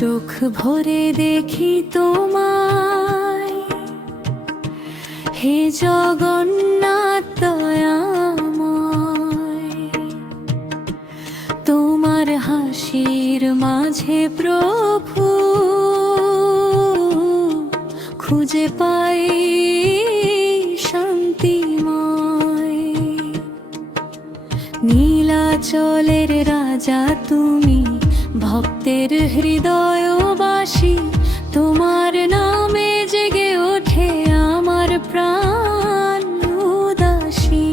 চোখ ভরে দেখি তোমায়, হে জগন্নাথ দয়াময়। তোমার হাসির মাঝে প্রভু খুঁজে পাই শান্তিময়। নীলাচলের রাজা তুমি, ভক্তের হৃদয়বাসী। তোমার নামে জেগে ওঠে আমার প্রাণ উদাসী।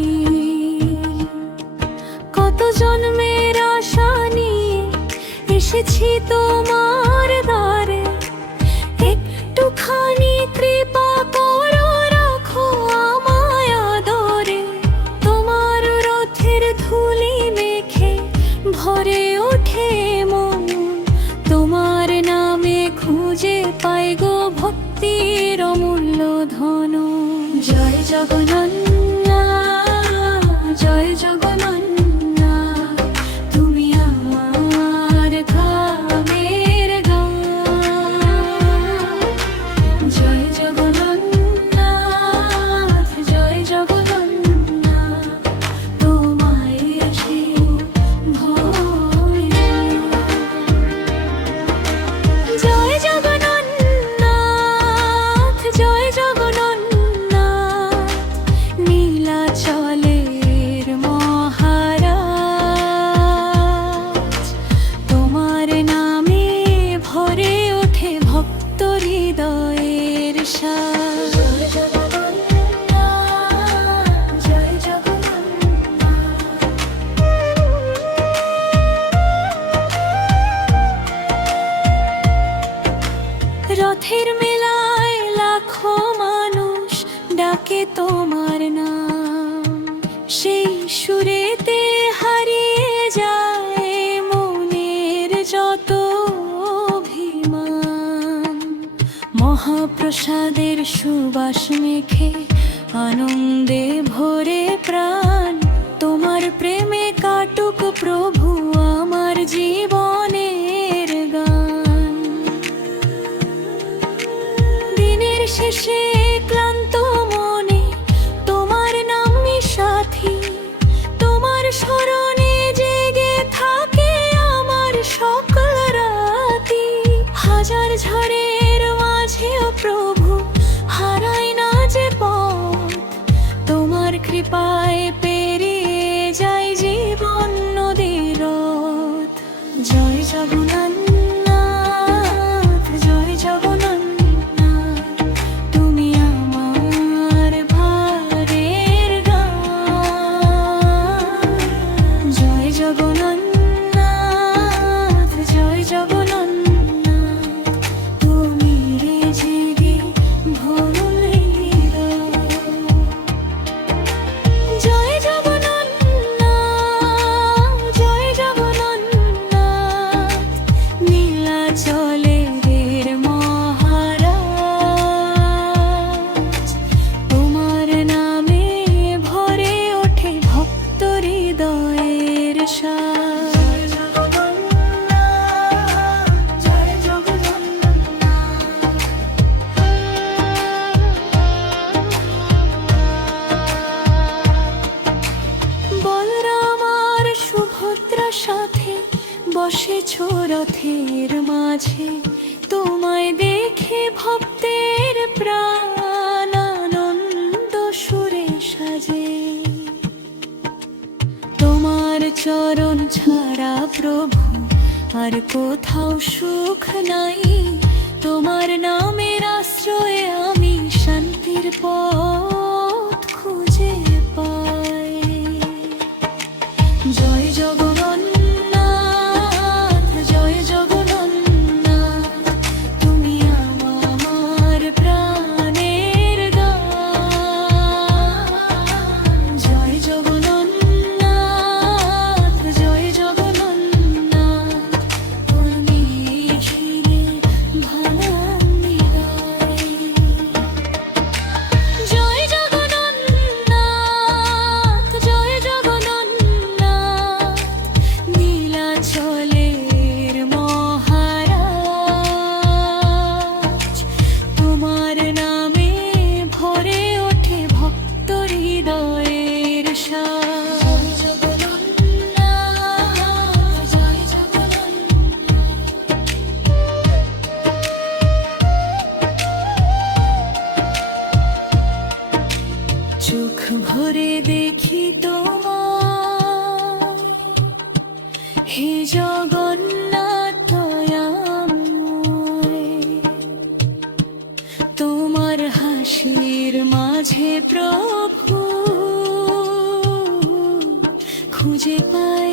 কত জন্মের আশা নিয়ে এসেছি তোমার দ্বারে, একটুখানি কৃপা করো, রাখো আমায় আদরে। তোমার রথের ধুলি মেখে ভরে ওঠে মন, তোমার নামে খুঁজে পাই গো ভক্তির অমূল্য ধন। জয় জগন্নাথ, জয় জগন্নাথ, তুমি আমার ধামের গান। জয় জগন্নাথ, জয় জগন্নাথ, তোমায় আছে ভয়। জয় জগন্নাথ, জয় জগন্নাথ, নীলাচলের মহারাজ। তোমার নামে ভরে ওঠে ভক্ত হৃদয়ের সাজ। জয় জগন্নাথ, জয় জগন্নাথ। রথের মেলায় লাখো মানুষ ডাকে তোমার নাম, সেই সুরেতে হারিয়ে যায় মনের যত অভিমান। মহাপ্রসাদের সুবাস মেখে আনন্দে ভরে প্রাণ, তোমার প্রেমে কাটুক প্রভু আমার জীবনের গান। দিনের শেষে ক্লান্ত মনে তোমার নামই সাথী, তোমার স্মরণে জেগে থাকে আমার সকল রাতি। হাজার ঝড়ের মাঝেও প্রভু হারাই না যে পথ, তোমার কৃপায় পেরিয়ে যাই জীবন নদীর রথ। জয় জগন্নাথ, জয় জগন্নাথ, তুমি আমার ভারের গান। জয় জগন্নাথ, জয় জগন্নাথ, তুমি জেগে ভোলে হৃদয়। জয় জগন্নাথ, জয় জগন্নাথ, নীলাচলের মহারাজ। তোমার নামে ভরে ওঠে ভক্ত হৃদয়ের সাজ। জয় জগন্নাথ, জয় জগন্নাথ। বলরাম আর সুভদ্রার সাথে বসেছ রথের মাঝে, তোমায় দেখে ভক্তের প্রাণ আনন্দ সুরে সাজে। তোমার চরণ ছাড়া প্রভু আর কোথাও সুখ নাই, তোমার নামের আশ্রয়ে আমি শান্তির পথ খুঁজে পাই। জয় জগন্নাথ, জয় জগন্নাথ, তুমি আমার প্রাণের গান। জয় জগন্নাথ, জয় জগন্নাথ, তুমি ছিলে ভালান তোমার, হে জগন্নাথ দয়াময়। তোমার হাসির মাঝে প্রভু খুঁজে পাই